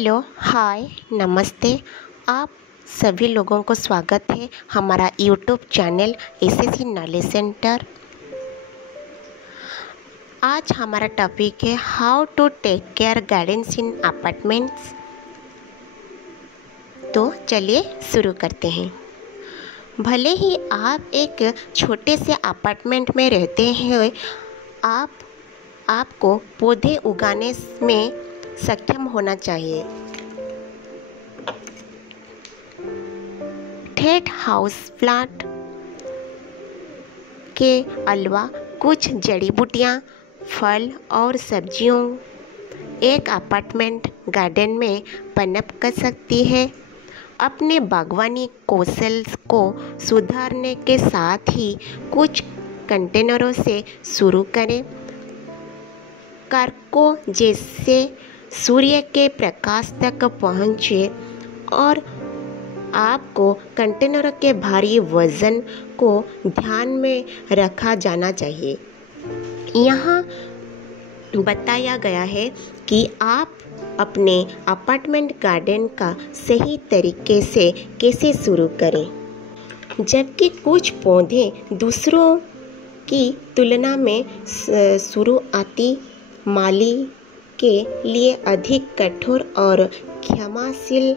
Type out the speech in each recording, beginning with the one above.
Hello, हाय, नमस्ते। आप सभी लोगों को स्वागत है हमारा YouTube channel SSC knowledge centre. आज हमारा टॉपिक है how to take care gardens in apartments. तो चलिए शुरू करते हैं। भले ही आप एक छोटे से अपार्टमेंट में रहते हैं, आपको पौधे उगाने में सक्षम होना चाहिए। ठेठ हाउस प्लांट के अलावा कुछ जड़ी बूटियां, फल और सब्जियों एक अपार्टमेंट गार्डन में पनप कर सकती है। अपने बागवानी कौशल को सुधारने के साथ ही कुछ कंटेनरों से शुरू करें। कारकों जैसे सूर्य के प्रकाश तक पहुँचे और आपको कंटेनर के भारी वजन को ध्यान में रखा जाना चाहिए। यहाँ बताया गया है कि आप अपने अपार्टमेंट गार्डन का सही तरीके से कैसे शुरू करें। जबकि कुछ पौधे दूसरों की तुलना में शुरुआती माली के लिए अधिक कठोर और क्षमाशील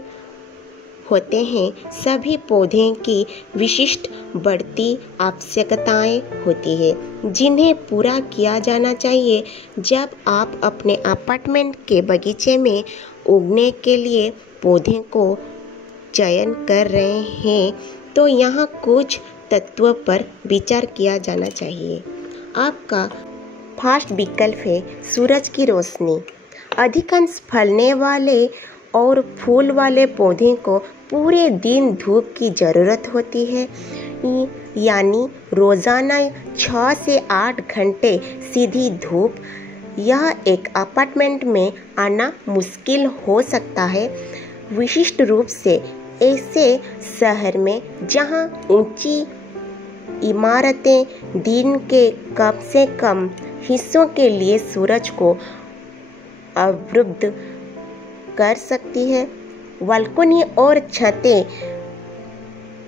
होते हैं, सभी पौधों की विशिष्ट बढ़ती आवश्यकताएं होती हैं जिन्हें पूरा किया जाना चाहिए। जब आप अपने अपार्टमेंट के बगीचे में उगने के लिए पौधे को चयन कर रहे हैं तो यहाँ कुछ तत्वों पर विचार किया जाना चाहिए। आपका फर्स्ट विकल्प है सूरज की रोशनी। अधिकांश फलने वाले और फूल वाले पौधे को पूरे दिन धूप की ज़रूरत होती है, यानी रोज़ाना 6 से 8 घंटे सीधी धूप। यह एक अपार्टमेंट में आना मुश्किल हो सकता है, विशिष्ट रूप से ऐसे शहर में जहां ऊंची इमारतें दिन के कम से कम हिस्सों के लिए सूरज को अवरुद्ध कर सकती है। बालकनी और छतें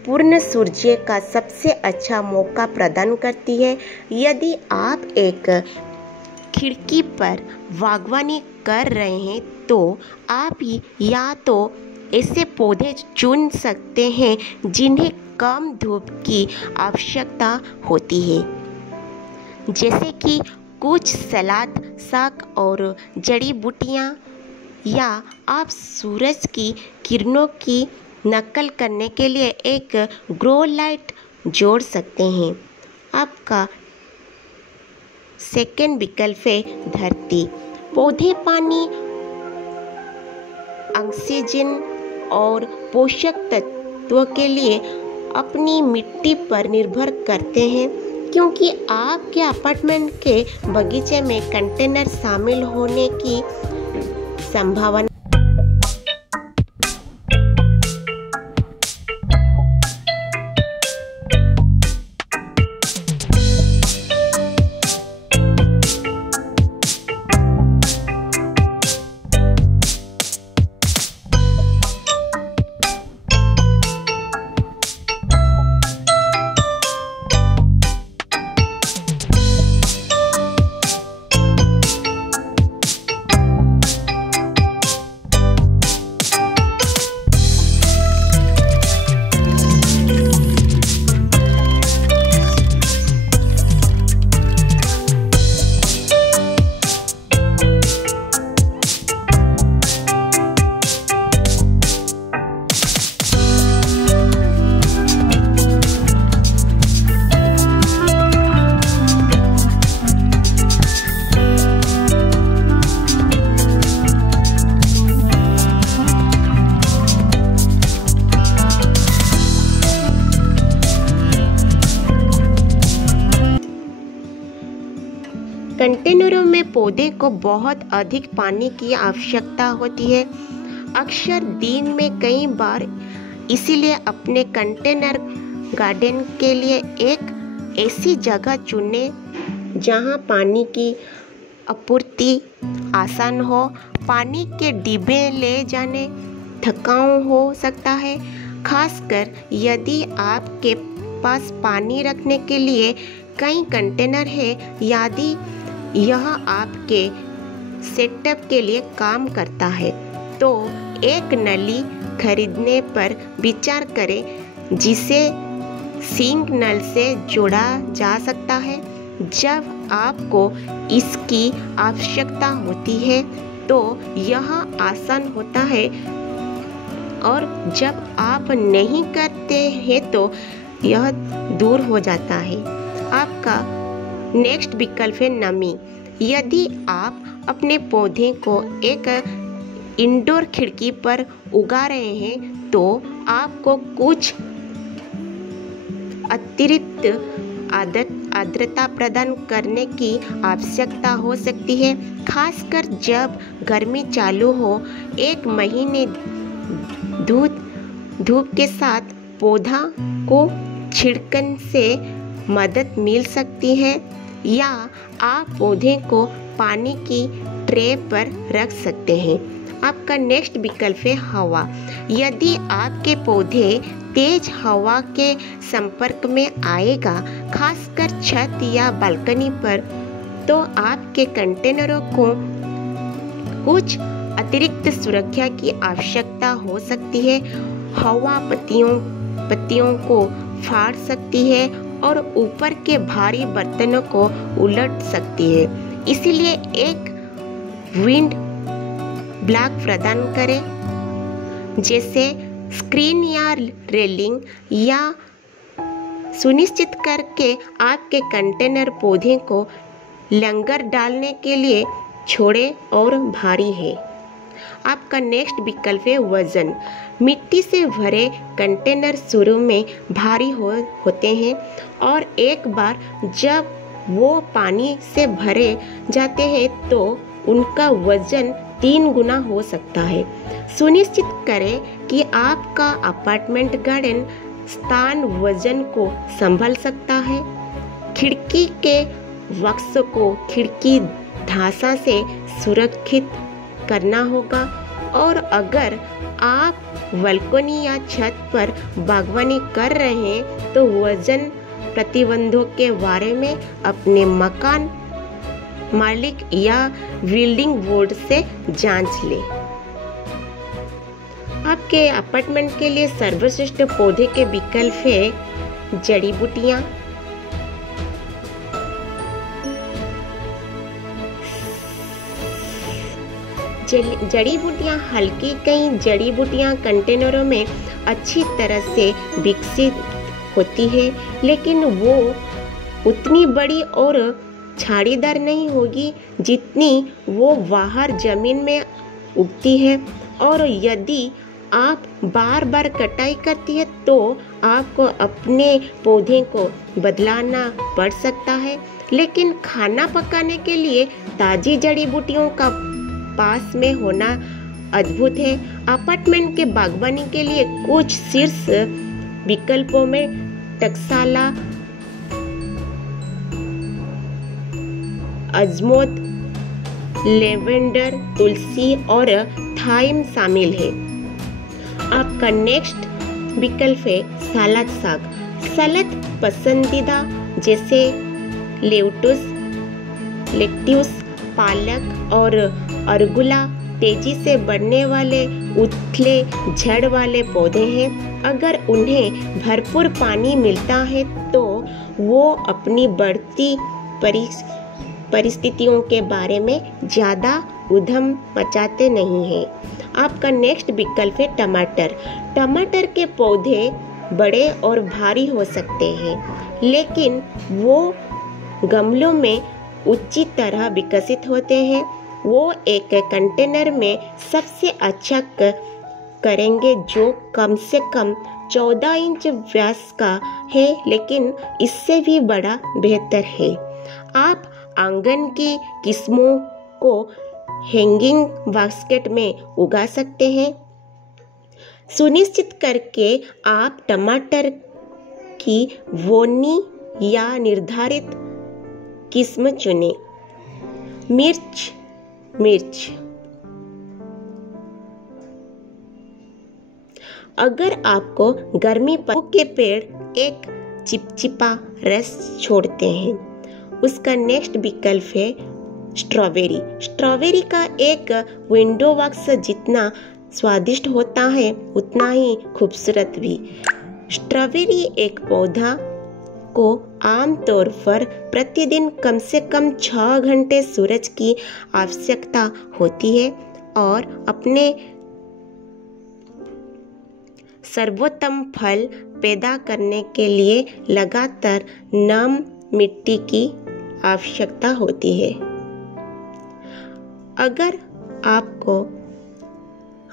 पूर्ण सूर्य का सबसे अच्छा मौका प्रदान करती है। यदि आप एक खिड़की पर बागवानी कर रहे हैं तो आप या तो ऐसे पौधे चुन सकते हैं जिन्हें कम धूप की आवश्यकता होती है, जैसे कि कुछ सलाद, साग और जड़ी बूटियां, या आप सूरज की किरणों की नकल करने के लिए एक ग्रो लाइट जोड़ सकते हैं। आपका सेकंड विकल्प है धरती। पौधे पानी, ऑक्सीजन और पोषक तत्वों के लिए अपनी मिट्टी पर निर्भर करते हैं। क्योंकि आपके अपार्टमेंट के बगीचे में कंटेनर शामिल होने की संभावना कंटेनरों में पौधे को बहुत अधिक पानी की आवश्यकता होती है, अक्सर दिन में कई बार। इसीलिए अपने कंटेनर गार्डन के लिए एक ऐसी जगह चुनें जहां पानी की आपूर्ति आसान हो। पानी के डिब्बे ले जाने थकाऊ हो सकता है, खासकर यदि आपके पास पानी रखने के लिए कई कंटेनर है। यदि यह आपके सेटअप के लिए काम करता है तो एक नली खरीदने पर विचार करें जिसे सिंक नल से जोड़ा जा सकता है। जब आपको इसकी आवश्यकता होती है तो यह आसान होता है, और जब आप नहीं करते हैं तो यह दूर हो जाता है। आपका नेक्स्ट विकल्प है नमी। यदि आप अपने पौधे को एक इंडोर खिड़की पर उगा रहे हैं तो आपको कुछ अतिरिक्त आर्द्रता प्रदान करने की आवश्यकता हो सकती है, खासकर जब गर्मी चालू हो। एक महीने धूप के साथ पौधा को छिड़कने से मदद मिल सकती है, या आप पौधे को पानी की ट्रे पर रख सकते हैं। आपका नेक्स्ट विकल्प है हवा। यदि आपके पौधे तेज हवा के संपर्क में आएगा, खासकर छत या बालकनी पर, तो आपके कंटेनरों को कुछ अतिरिक्त सुरक्षा की आवश्यकता हो सकती है। हवा पत्तियों को फाड़ सकती है और ऊपर के भारी बर्तनों को उलट सकती है, इसलिए एक विंड ब्लॉक प्रदान करें, जैसे स्क्रीन या रेलिंग, या सुनिश्चित करके आपके कंटेनर पौधे को लंगर डालने के लिए छोड़े और भारी है। आपका नेक्स्ट विकल्प है वजन। मिट्टी से भरे कंटेनर शुरू में भारी होते हैं, और एक बार जब वो पानी से भरे जाते हैं तो उनका वजन 3 गुना हो सकता है। सुनिश्चित करें कि आपका अपार्टमेंट गार्डन स्थान वजन को संभाल सकता है। खिड़की के बक्स को खिड़की धासा से सुरक्षित करना होगा, और अगर आप बालकनी या छत पर बागवानी कर रहे हैं तो वजन प्रतिबंधों के बारे में अपने मकान मालिक या बिल्डिंग बोर्ड से जांच लें। आपके अपार्टमेंट के लिए सर्वश्रेष्ठ पौधे के विकल्प है जड़ी बूटियां। जड़ी बूटियां हल्की कई जड़ी बूटियां कंटेनरों में अच्छी तरह से विकसित होती है, लेकिन वो उतनी बड़ी और झाड़ीदार नहीं होगी जितनी वो बाहर जमीन में उगती है। और यदि आप बार बार कटाई करती है तो आपको अपने पौधे को बदलाना पड़ सकता है, लेकिन खाना पकाने के लिए ताजी जड़ी बूटियों का पास में होना अद्भुत है। अपार्टमेंट के बागवानी के लिए कुछ शीर्ष विकल्पों में टक्साला, अजमोद, लेवेंडर, तुलसी और थाइम शामिल है। आपका नेक्स्ट विकल्प है सलाद साग। सलाद पसंदीदा जैसे लेट्यूस, पालक और अरगुला तेजी से बढ़ने वाले उथले झड़ वाले पौधे हैं। अगर उन्हें भरपूर पानी मिलता है तो वो अपनी बढ़ती परिस्थितियों के बारे में ज़्यादा उधम मचाते नहीं हैं। आपका नेक्स्ट विकल्प है टमाटर। टमाटर के पौधे बड़े और भारी हो सकते हैं, लेकिन वो गमलों में उच्च तरह विकसित होते हैं। वो एक कंटेनर में सबसे अच्छा करेंगे जो कम से कम 14 इंच व्यास का है, लेकिन इससे भी बड़ा बेहतर है। आप आंगन की किस्मों को हैंगिंग बास्केट में उगा सकते हैं। सुनिश्चित करके आप टमाटर की बोनी या निर्धारित किस्म चुनें। मिर्च। अगर आपको गर्मी के पेड़ एक चिपचिपा रस छोड़ते हैं, उसका नेक्स्ट विकल्प है स्ट्रॉबेरी। स्ट्रॉबेरी का एक विंडो वॉक्स जितना स्वादिष्ट होता है उतना ही खूबसूरत भी। स्ट्रॉबेरी एक पौधा को आमतौर पर प्रतिदिन कम से कम 6 घंटे सूरज की आवश्यकता होती है और अपने सर्वोत्तम फल पैदा करने के लिए लगातार नम मिट्टी की आवश्यकता होती है। अगर आपको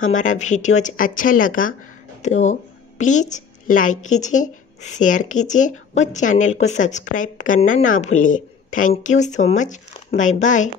हमारा वीडियोज अच्छा लगा तो प्लीज़ लाइक कीजिए, शेयर कीजिए और चैनल को सब्सक्राइब करना ना भूलिए। Thank you so much. Bye bye.